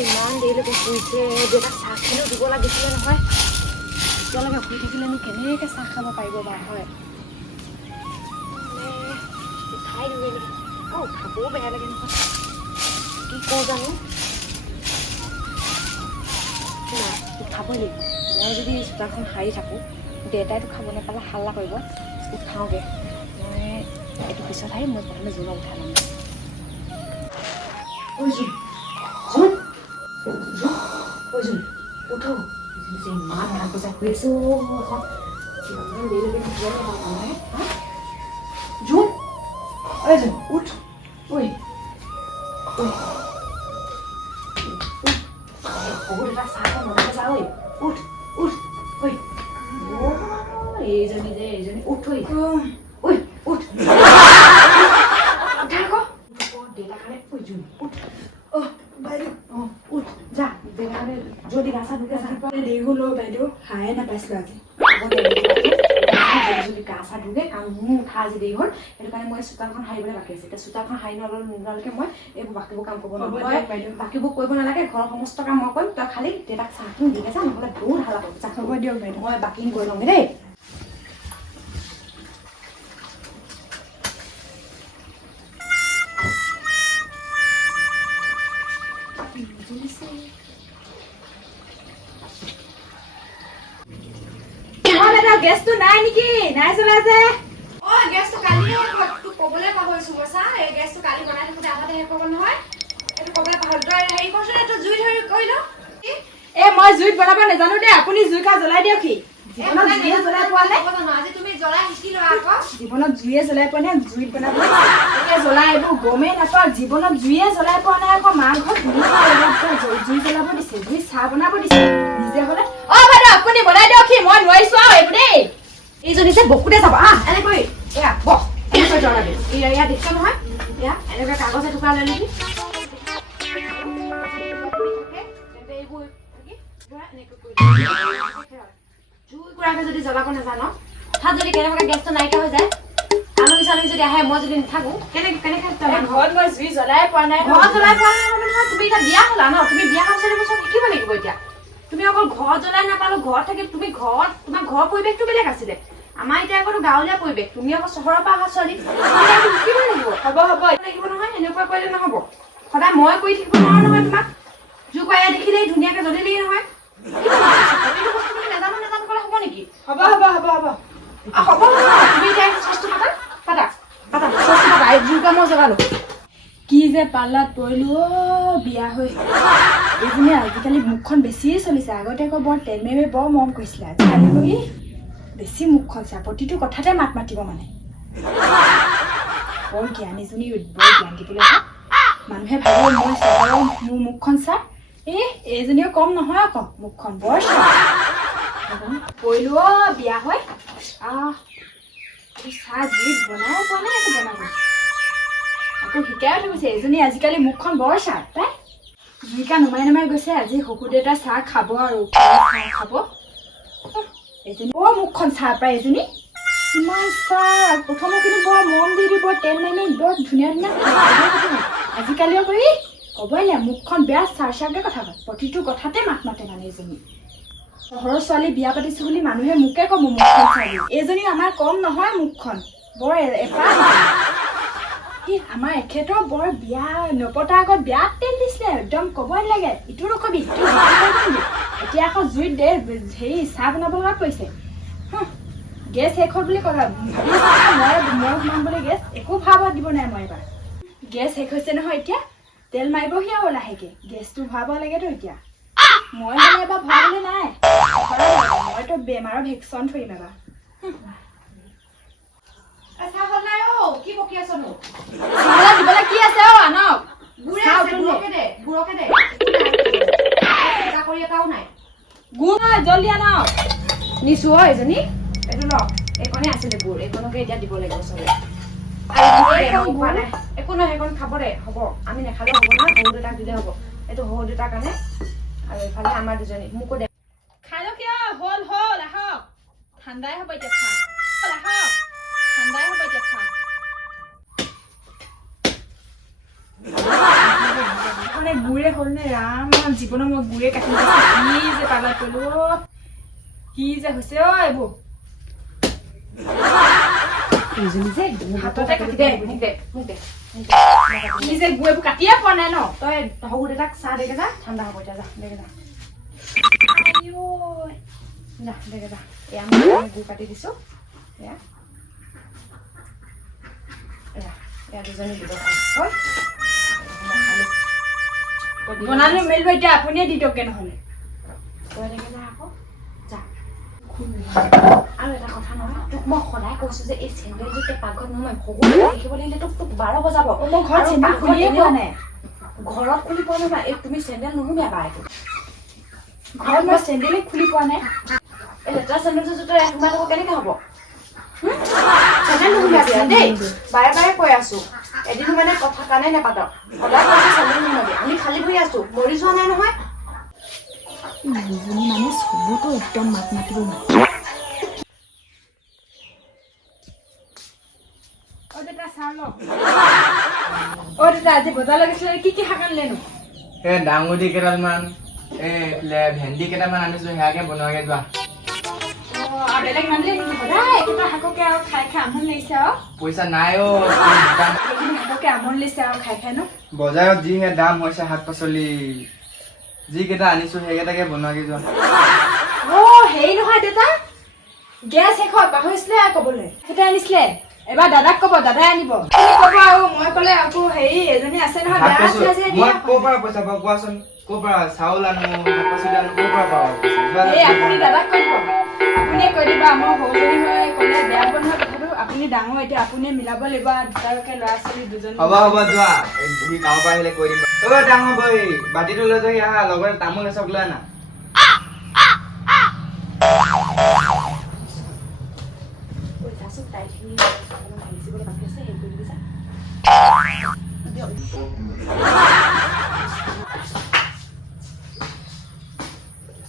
ইমান দেৰিলৈকে শুইছে দেউতাক চাহ খালেও দিব লাগিছিলে নহয় এতিয়ালৈকে শুই থাকিলেনো কেনেকৈ চাহ খাব পাৰিব বাৰু হয় উঠাই দিলে নেকি উঠাবও বেয়া লাগে নহয় কি কওঁ জানো নাই উঠাবই লাগিব মই যদি চোতালখন সাৰি থাকোঁ দেউতাইতো খাব নাপালে হাল্লা কৰিব উঠাওঁগৈ মই এইটো পিছত আহি মই প্ৰথমে জোৰক উঠাই ল'ম উঠো ইমান ভাল পইচা কৰি আছো জোন ঐ জোন উঠ ঐ বহুত এটা চাহ মনতে যা ঐ উঠ উঠ ঐ এইজনী যে এইজনী উঠ ঐ ঐ উঠ উঠা আকৌ দেউতা কাৰণে ঐ জোন উঠ বাইদেউ উঠ যা দেউতা কাৰণে যদি গা চা ধুকে দেৰি হ'ল বাইদেউ হায়ে নাপাইছিলোঁ আজি যদি গা চা ধুকে কাৰণ মোৰ উঠা আজি দেৰি হ'ল সেইটো কাৰণে মই চোতালখন সাৰিবলৈ বাকী আছে এতিয়া চোতালখন সাৰি নোলোৱালৈকে মই এইবোৰ বাকীবোৰ কাম কৰিব নোৱাৰোঁ বাইদেউ বাকীবোৰ কৰিব নালাগে ঘৰৰ সমস্ত কাম মই কৰিম তই খালি দেউতাক চাহখিনি দিকে যা নহ'লে বহুত হাল্লা কৰিব চাহ হ'ব দিয়ক বাইদেউ মই বাকীখিনি কৰি লওঁগৈ দেই গেছটো নাই নেকি নাই চলাইছে গেছটো কালি তোক ক'বলৈ পাহৰিছো মই চা এই গেছটো কালি বনাই থাকোঁতে আধাতে শেষ হ'ব নহয় এইটো ক'বলৈ পাহৰিলো তই হেৰি কৰচোন এইটো জুই ধৰি কৰি ল মই জুইত বনাব নাজানো দেই আপুনি জুইকা জ্বলাই দিয়ক জীৱনত জুইয়ে জ্বলাই পোৱা নাই আজি তুমি জ্বলাই শিকি লোৱা আকৌ জীৱনত জুইয়ে জ্বলাই পোৱা নাই জুইত বনাব এতিয়া জ্বলাই এইবোৰ গমেই নাপাওঁ জীৱনত জুইয়ে জ্বলাই পোৱা নাই আকৌ মাংস জুই জ্বলাব দিছে জুই চাহ বনাব দিছে নিজে হ'লে বাইদেউ আপুনি বনাই দিয়ক মই নোৱাৰিছো আৰু এইবোৰ দেই এইজনী যে বকুতে যাব এনেকৈ এয়া বহ এনেকৈ জ্বলাবি এয়া দেখিছ নহয় এয়া এনেকৈ কাগজ এটুকুৰা লৈ ল'বি জুই কুৰাকে যদি জ্বলাব নাজানো তাত যদি কেনেবাকৈ গেছটো নাইকিয়া হৈ যায় আলহী চালহী যদি আহে মই যদি নাথাকো কেনেকে ঘৰত মই জুই জ্বলাই পোৱা নাই ঘৰত জ্বলাই পোৱা নাই নহয় তুমি এতিয়া বিয়া হ'লা ন তুমি বিয়া হোৱাৰ পিছত চব শিকিব লাগিব এতিয়া তুমি অকল ঘৰত জ্বলাই নাপালো ঘৰত থাকি তুমি ঘৰত তোমাৰ ঘৰৰ পৰিৱেশটো বেলেগ আছিলে আমাৰ এতিয়া আকৌ গাঁৱলীয়া পৰিৱেশ তুমি আকৌ চহৰৰ পৰা অহা ছোৱালী শিকিব লাগিব হ'ব লাগিব নহয় এনেকুৱা কৰিলে নহ'ব সদায় মই কৰি থাকিব নোৱাৰো নহয় তোমাক জুই কুৰাই দেখিলেই ধুনীয়াকৈ জ্বলিলেই নহয় নাজানো ক'লে হ'ব নেকি হ'ব তুমি এতিয়া চচটো পাতা চচটো পাতা জুই কুৰা মই জ্বলালো কি যে পাল্লাত পৰিলো বিয়া হৈ এইজনী আজিকালি মুখখন বেছিয়ে চলিছে আগতে আকৌ বৰ তেলমেমে বৰ মৰম কৰিছিলে আজিকালি বেছি মুখখন চা প্ৰতিটো কথাতে মাত মাতিব মানে বৰ জ্ঞানীজনী বৰ জ্ঞান দিবলৈ মানুহে ভাবে মই চহৰৰ মোৰ মুখখন চা এইজনীও কম নহয় আকৌ মুখখন বৰ চা পৰিলো বিয়া হৈ চাহ জুইত বনাই পোৱা নাই একো বনাব আকৌ শিকাই থৈছে এজনী আজিকালি মুখখন বৰ চাহ তাই জুইকা নমাই গৈছে আজি শহুৰ দেউতাই চাহ খাব আৰু চাহ খাব এজনী বৰ মুখখন চাহ পায় এজনী ইমান চাহ প্ৰথমে কিন্তু বৰ মন দি বৰ তেল মাৰি বৰ ধুনীয়া আজিকালি আকৌ ক'বই নাই মুখখন বেয়া চাৰকে কথা কয় প্ৰতিটো কথাতে মাত মাতে মানে এজনী চহৰৰ ছোৱালী বিয়া পাতিছো বুলি মানুহে মোকে ক'ব মুখখন চাই এইজনী আমাৰ কম নহয় মুখখন বৰ আমাৰ এখেতৰ বৰ বিয়া নপতাৰ আগত বিয়াত তেল দিছিলে একদম ক'বই লাগে ইটো নকবি এতিয়া আকৌ জুইত হেৰি চাহ বনাব লগাত পৰিছে গেছ শেষ হ'ল বুলি কথা মই সোমাম বুলি গেছ একো ভৰাব দিব নাই মই এবাৰ গেছ শেষ হৈছে নহয় এতিয়া তেল মাৰিবহি আৰু লাহেকে গেছটো ভৰাব লাগেতো এতিয়া মই হ'লে এবাৰ ভৰাবলৈ নাই মইতো বেমাৰৰ ভেকচিন থৰিম এবাৰ কি বকি আছনো দিবলৈ কি আছে আনক এটাও নাই গুড় জলদি আনক নিছো এজনী এইটো ল এইকণে আছিলে গুড় এইকণকে এতিয়া দিব লাগিব চবে একো নহয় সেইকণ খাব দে হ'ব আমি নাখালেও হ'ব নহয় সৰু দেউতাক দিলে হ'ব এইটো সৰু দেউতাৰ কাৰণে আৰু এইফালে আমাৰ দুজনী মোকো দে খাই লওক হ'ল আহক ঠাণ্ডাই হ'ব এতিয়া খা আহক ঠাণ্ডাই হ'ব এতিয়া খা গুৰে হ'ল নে ৰাম জীৱনৰ মই গুৰে কাটি কি যে পালাত পেলো কি যে হৈছে অ এইবোৰ হাততে কাটি দে কি যে গুৰে কাটিয়ে পোৱা নাই ন তই শহুৰ দেউতাক চাহ দেগে যা ঠাণ্ডা হ'ব এতিয়া যা দেগে যা যা দেগে যা এয়া মই গু কাটি দিছো এয়া এয়া দুজনী দিব বনালো মেলিব এতিয়া আপুনিয়ে দি দিয়ক নহ'লে তই দেগে যা আকৌ যা আৰু এটা কথা নহয় তোক মই সদায় কৈছো যে এই চেণ্ডেলযোৰ তই পাকঘৰত নোমাই শহুৰ দেখিব লাগিলে তোক 12 বজাব মই ঘৰত চেণ্ডেল খুলিয়ে পোৱা নাই ঘৰত খুলি পোৱা নাই এই তুমি চেণ্ডেল নুসুমিয়াবা এইটো ঘৰত মই চেণ্ডেলে খুলি পোৱা নাই এই লেতেৰা চেণ্ডেলযোৰ তই সোমাই ল'ব কেনেকৈ হ'ব চেণ্ডেল নুসুমিয়াবি দেই বাৰে বাৰে কৈ আছো এদিনো মানে কথা কাণে নেপাত সদায় কৈছো চেণ্ডেল নুসুমিয়াবি আমি খালী বহি আছো মৰি যোৱা নাই নহয় দুজনী মানে চবতো একদম মাত মাতিব নোৱাৰে অ দেউতা চাহ লওক অ দেউতা আজি বজাৰ লাগিছিলে কি কি শাক আনিলেনো ডাঙুৰি কেইডালমান ভেন্দি কেইটামান আনিছো সেয়াকে বনোৱাকে যোৱা বেলেগ নানিলে নেকি সদায় একেটা শাককে আৰু খাই খাই আমনি লাগিছে আৰু পইচা নাই এইখিনি শাককে আমনি লাগিছে আৰু খাই খাই ন বজাৰত যিহে দাম হৈছে শাক পাচলি যিকেইটা আনিছো সেইকেইটাকে বনোৱাকে যোৱা হেৰি নহয় দেউতা গেছ শেষ হয় পাহৰিছিলে ক'বলৈ কেইটা আনিছিলে এবাৰ দাদাক ক'ব দাদাই আনিব ক'ব আৰু মই ক'লে আকৌ হেৰি এজনী আছে নহয় বেয়া আছে মই ক'ৰ পৰা পইচা পাওঁ কোৱাচোন ক'ৰ পৰা চাউল আনো শাক পাচলি আনো ক'ৰ পৰা পাওঁ আপুনি দাদাক কৈ দিব আপুনিয়ে কৈ দিব আমাৰ সৰুজনী হৈ ক'লে বেয়া পোৱা নহয় তথাপিও আপুনি ডাঙৰ এতিয়া আপুনিয়ে মিলাব লাগিব দুটাকে ল'ৰা ছোৱালী দুজনী হ'ব যোৱা সি গাঁৱৰ পৰা আহিলে কৈ দিম ডাঙৰ বৈ বাতিটো লৈ যাহি আহা লগতে তামোল এচক লৈ আনা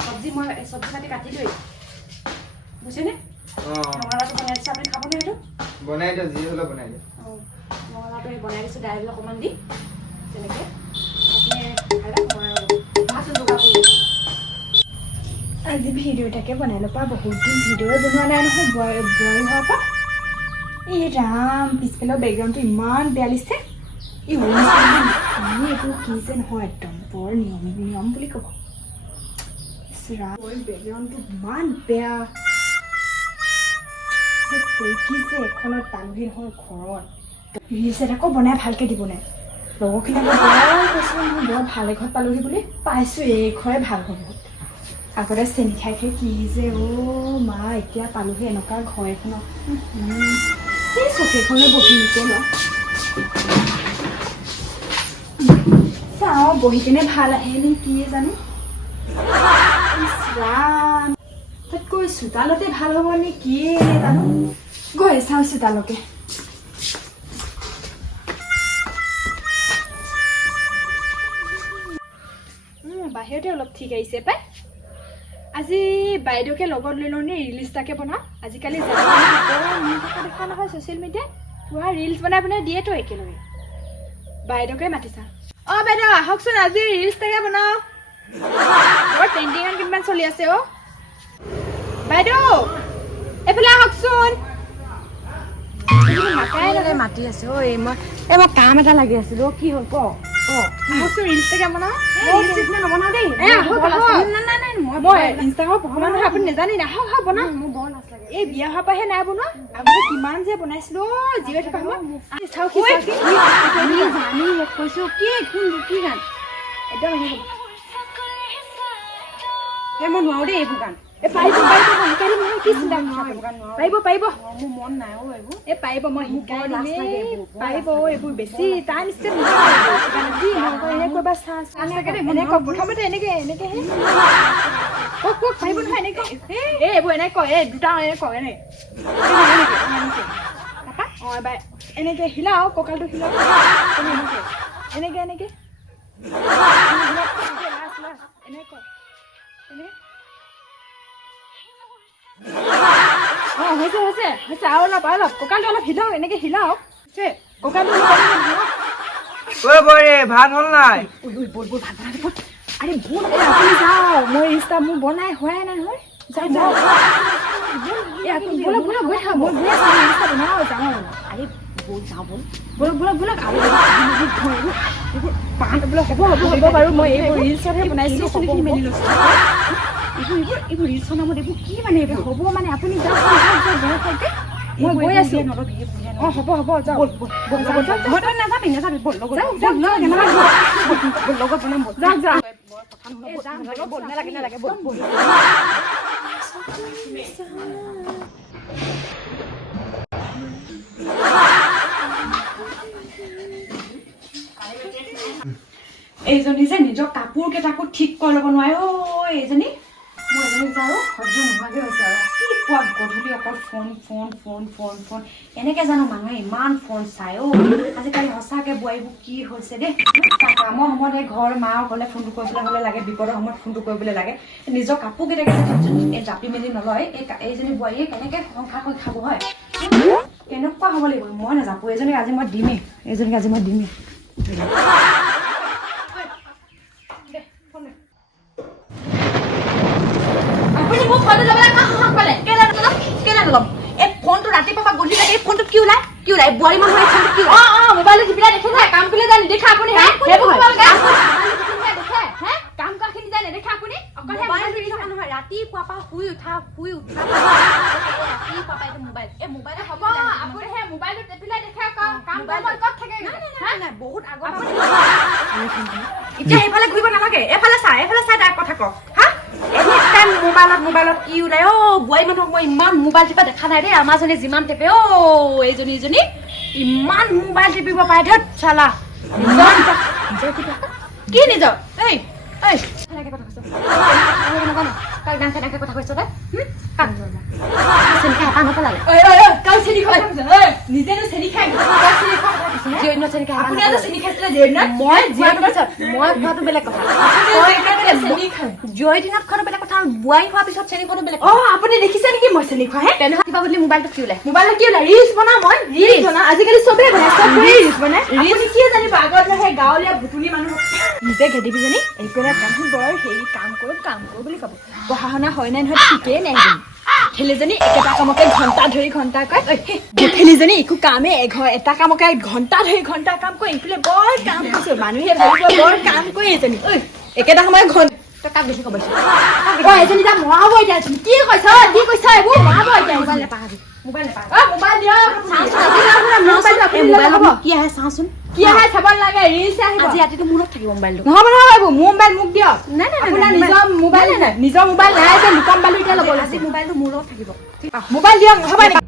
চব্জি মই চব্জি কাটি কাটি লৈ বুজিছেনে ৰঙালাওটো বনাই দিছোঁ আপুনি খাবনে সেইটো বনাই দিওঁ যি হ'লেও বনাই দিওঁ ৰঙালাওটো বনাই দিছোঁ দাইল অকণমান দি তেনেকৈ আপুনি খাই লওক মই ভাতটো যোগাৰ কৰি আজি ভিডিঅ' এটাকে বনাই ল'ব বহুত দিন ভিডিঅ'ই বনোৱা নাই নহয় বোৱাৰী হোৱাৰ পৰা এই ৰাম পিছফালৰ বেকগ্ৰাউণ্ডটো ইমান বেয়া লাগিছে এই এইটো কি যে নহয় একদম বৰ নিয়ম বুলি ক'ব বেকগ্ৰাউণ্ডটো ইমান বেয়া কি যে এখনত পালোহি নহয় ঘৰত ৰিলছ এটাকো বনাই ভালকৈ দিব নাই লগৰখিনি বৰ কৈছোঁ নহয় বৰ ভাল এঘৰত পালোহি বুলি পাইছোঁ এই ঘৰে ভাল হ'ব আগতে চেনি খাই খাই কি যে মা এতিয়া পালোহি এনেকুৱা ঘৰ এখনত সেই চকীখনে বহি দিছে ন চাওঁ বহি কিনে ভাল আহে নে কি জানো তাতকৈ চোতালতে ভাল হ'ব নে কি জানো গৈ চাওঁ চোতালকে বাহিৰতে অলপ ঠিক আহিছে পাই আজি বাইদেউকে লগত লৈ লওঁ নে ৰিলছ এটাকে বনাওঁ আজিকালি দেখা নহয় ছ'চিয়েল মিডিয়াত পুৰা ৰিলছ বনাই বনাই দিয়েতো একেলগে বাইদেউকে মাতি চাওঁ বাইদেউ আহকচোন আজি ৰিলছ এটাকে বনাওঁ বৰ ট্ৰেণ্ডিঙত কিমান চলি আছে বাইদেউ এইফালে আহকচোন মাতি আছে মই কাম এটা লাগি আছিলোঁ কি হ'ল আহকচোন ৰিলছ এটাকে বনাওঁ নবনাও দেই মই ইনষ্টাগ্ৰামত পঢ়া মানুহ আপুনি নাজানে আহক বনাওঁ মোৰ বৰ লাজ লাগে এই বিয়া হোৱাৰ পৰাহে নাই বনোৱা আগতে কিমান যে বনাইছিলো জীয়াই থকা সময়ত কৈছো কি গান একদম মই নোৱাৰো দেই এইবোৰ গান পাৰিব কি চিন্তা পাৰিব মোৰ মন নাই এইবোৰ পাৰিব মই শিকাই পাৰিব এইবোৰ বেছি তাৰ নিচিনা প্ৰথমতে এনেকে পাৰিব নহয় এনেকে এইবোৰ এনেকৈ দুটা এনে এবাৰ এনেকে হিলাও কঁকালটো হিলাও এনেকে এনেকে হৈছে আৰু অলপ কঁকালটো অলপ হিলাওক এনেকে হিলাওক কঁকালটো ঐ বৰে ভাত হ'ল নাই বল ভাত বনাই বল আরে বল আপনি যাও মই রিস্তা মু বনাই হয় না নহয় যাও যাও এ আপনি বল গৈ থাক মই গৈ আছো রিস্তা বনাও যাও আরে বল যাও বল আরে পাঁচ বল হ'ব বাৰু মই এই ৰিলছহে বনাইছো হ'ব মেলি লৈছো এইবোৰ ৰিলছ নামত এইবোৰ কি মানে এইবোৰ হ'ব মানে আপুনি যাওক মই গৈ আছো হ'ব যাও বল নাযাবি বল লগত লগত বনাম যাও বল নালাগে বল এইজনী যে নিজৰ কাপোৰ কেইটাকো ঠিক কৰি ল'ব নোৱাৰে এইজনী মই এজনীক যাওঁ সহ্য নোহোৱাকৈ হৈছে আৰু ৰাতিপুৱা গধূলি অকল ফোন এনেকৈ জানো মানুহে ইমান ফোন চাই আজিকালি সঁচাকৈ বোৱাৰীবোৰ কি হৈছে দেই কামৰ সময়ত এই ঘৰ মাৰ গ'লে ফোনটো কৰিবলৈ হ'লে লাগে বিপদৰ সময়ত ফোনটো কৰিবলৈ লাগে নিজৰ কাপোৰ কেইটাকে এই জাপি মেলি নলয় এইজনী বোৱাৰীয়ে কেনেকৈ সংসাৰ কৰি খাব হয় কেনেকুৱা হ'ব লাগিব মই নাজাপো এইজনীক আজি মই দিমেই আপুনি মোক ফোনটো ল'বলৈ সাহস পালে কেলে নল'ম এই ফোনটো ৰাতিপুৱা গধূলি লাগে এই ফোনটো কি ওলাই বোৱাৰী মানুহ এই ফোনটো কি মোবাইলত যিবিলাক দেখে নাই কাম কৰিলে যায় নেদেখা আপুনি সেইবোৰ কাম কৰাখিনি যায় নেদেখা আপুনি অকল নহয় ৰাতিপুৱা পৰা শুই উঠা ৰাতিপুৱা পৰা এইটো মোবাইল হ'ব আপুনি সেই মোবাইলটো টেপিলে দেখে কাম কৰিব ক'ত থাকে নাই বহুত আগত এতিয়া এইফালে ঘূৰিব নালাগে এইফালে চাই তাৰ কথা কওক হা এনিটাইম মোবাইলত কি ওলাই বোৱাৰী মানুহক মই ইমান মোবাইল টিপা দেখা নাই দেই আমাৰজনী যিমান টেপে এইজনী ইমান মোবাইল টিপিব পাৰে ধেত চালা কি নিজৰ এই কথা কৈছ তই আপুনি দেখিছে নেকি মই চেনি খোৱা তেনেহ'লে বুলি মোবাইলটো কি ওলাই ৰিলছ বনাওঁ মই ৰিলছ বনাওঁ আজিকালি চবেই বনাই ৰিলছ কি জানিব আগত সেই গাঁৱলীয়া ভুতুলি মানুহ নিজে ঘেটিবিজনী এইবিলাক কাম বৰ হেৰি কাম কৰো বুলি ক'ব পঢ়া শুনা হয় নাই নহয় ঠিকেই নাই খেলিজনী একেটা কামকে ঘণ্টা কয় খেলিজনী একো কামেই এটা কামকে ঘণ্টা কাম কৰি ইফালে বৰ কাম কৰিছো মানুহে ভাবিব বৰ কাম কৰি এজনী একেটা সময় ঘণ্টা কাক বেছি ক'ব এজনী যা মৰাব এতিয়া কি কৈছ এইবোৰ মৰাব এতিয়া মোবাইল কি আহে চাওঁচোন কি আহে চাব লাগে ৰিলছ আহিব আজি ৰাতিটো মূৰত থাকিব মোবাইলটো নহ'ব এইবোৰ মোৰ মোবাইল মোক দিয়ক নাই আপোনাৰ নিজৰ মোবাইল নাই যে লুকাম বালু এতিয়া ল'ব আজি মোবাইলটো মোৰ লগত থাকিব মোবাইল দিয়ক নহ'ব নেকি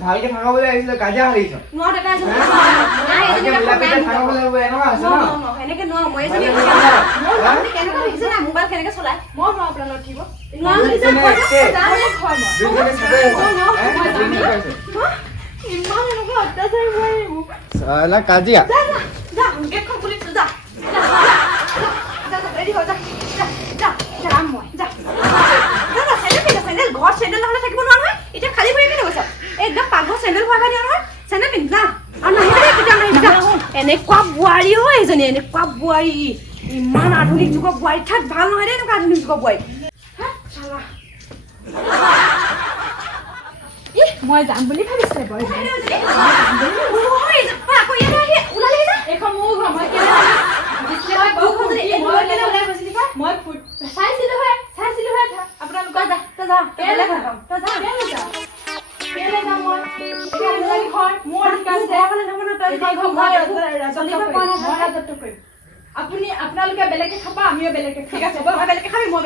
ভালকে থাকাবলৈ আহিছিল কাজিয়া হাৰিছ মোবাইল কেনেকে চলাই মই আপোনাৰ লগত থাকিব কাজিয়া ঘৰ চেণ্ডেল নহ'লে থাকিব নোৱাৰো নহয় এতিয়া খালী ভৰি কেনে গৈছ একদম পাকঘৰ চেণ্ডেল ভৰাই দিয়া নহয় চেণ্ডেল পিন্ধ যা আৰু এনেকুৱা বোৱাৰী এইজনী এনেকুৱা বোৱাৰী ইমান আধুনিক যুগৰ বোৱাৰী ঠাক ভাল নহয় দেই এনেকুৱা আধুনিক যুগৰ বোৱাৰী মই যাম বুলি ভাবিছিলো আপোনালোকে বেলেগে খাব আমিও বেলেগে ঠিক আছে বেলেগে খাবি মই